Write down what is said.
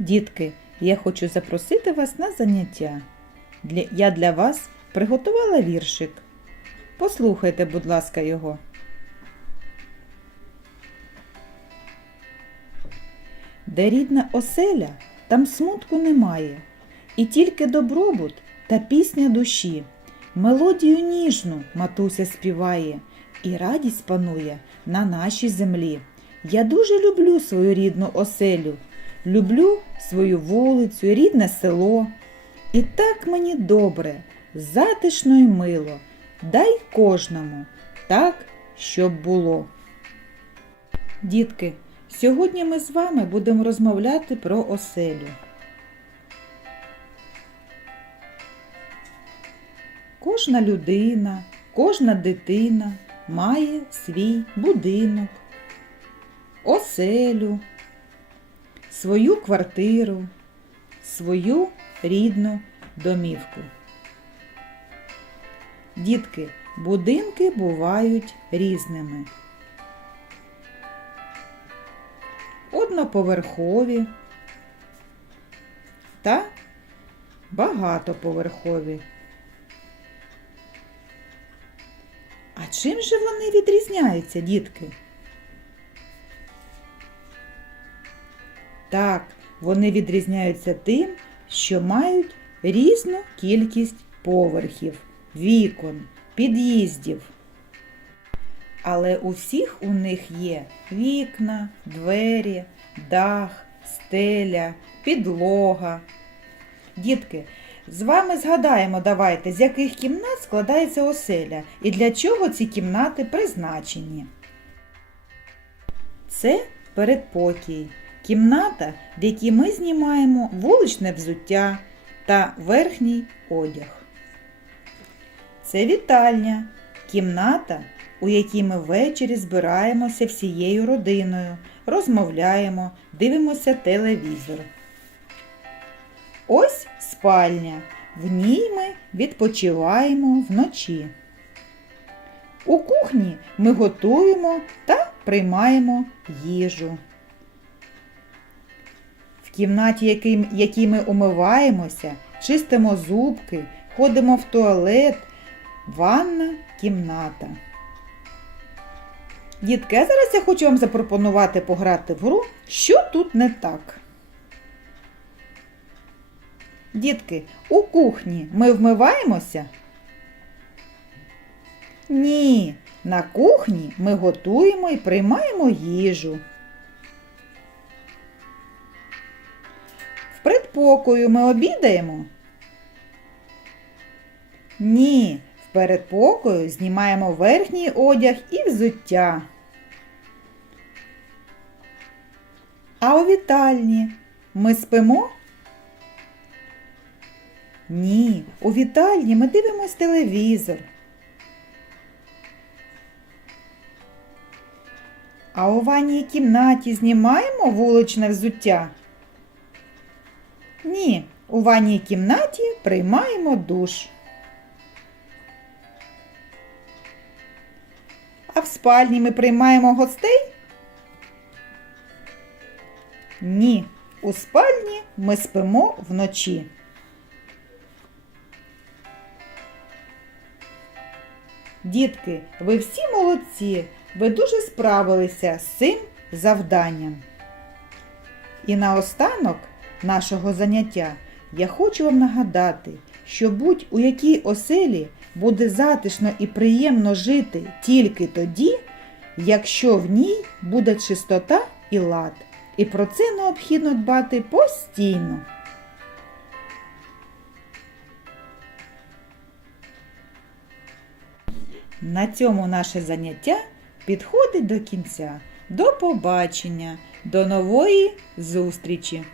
Дітки, я хочу запросити вас на заняття. Я для вас приготувала віршик. Послухайте, будь ласка, його. Де рідна оселя, там смутку немає, і тільки добробут та пісня душі. Мелодію ніжну матуся співає, і радість панує на нашій землі. Я дуже люблю свою рідну оселю, люблю свою вулицю, рідне село. І так мені добре, затишно й мило. Дай кожному так, щоб було. Дітки, сьогодні ми з вами будемо розмовляти про оселю. Кожна людина, кожна дитина має свій будинок, оселю, свою квартиру, свою рідну домівку. Дітки, будинки бувають різними. Одноповерхові та багатоповерхові. А чим же вони відрізняються, дітки? Так, вони відрізняються тим, що мають різну кількість поверхів, вікон, під'їздів. Але у всіх у них є вікна, двері, дах, стеля, підлога. Дітки, з вами згадаємо давайте, з яких кімнат складається оселя і для чого ці кімнати призначені. Це передпокій, кімната, в якій ми знімаємо вуличне взуття та верхній одяг. Це вітальня, кімната, у якій ми ввечері збираємося всією родиною, розмовляємо, дивимося телевізор. Ось спальня. В ній ми відпочиваємо вночі. У кухні ми готуємо та приймаємо їжу. В кімнаті, який- якій ми умиваємося, чистимо зубки, ходимо в туалет, ванна кімната. Дітки, зараз я хочу вам запропонувати пограти в гру, що тут не так. Дітки, у кухні ми вмиваємося? Ні, на кухні ми готуємо і приймаємо їжу. В предпокою ми обідаємо? Ні, в передпокою знімаємо верхній одяг і взуття. А у вітальні ми спимо? Ні, у вітальні ми дивимось телевізор. А у ванній кімнаті знімаємо вуличне взуття? Ні, у ванній кімнаті приймаємо душ. А в спальні ми приймаємо гостей? Ні, у спальні ми спимо вночі. Дітки, ви всі молодці, ви дуже справилися з цим завданням. І наостанок нашого заняття я хочу вам нагадати, що будь у якій оселі буде затишно і приємно жити тільки тоді, якщо в ній буде чистота і лад. І про це необхідно дбати постійно. На цьому наше заняття підходить до кінця. До побачення, до нової зустрічі!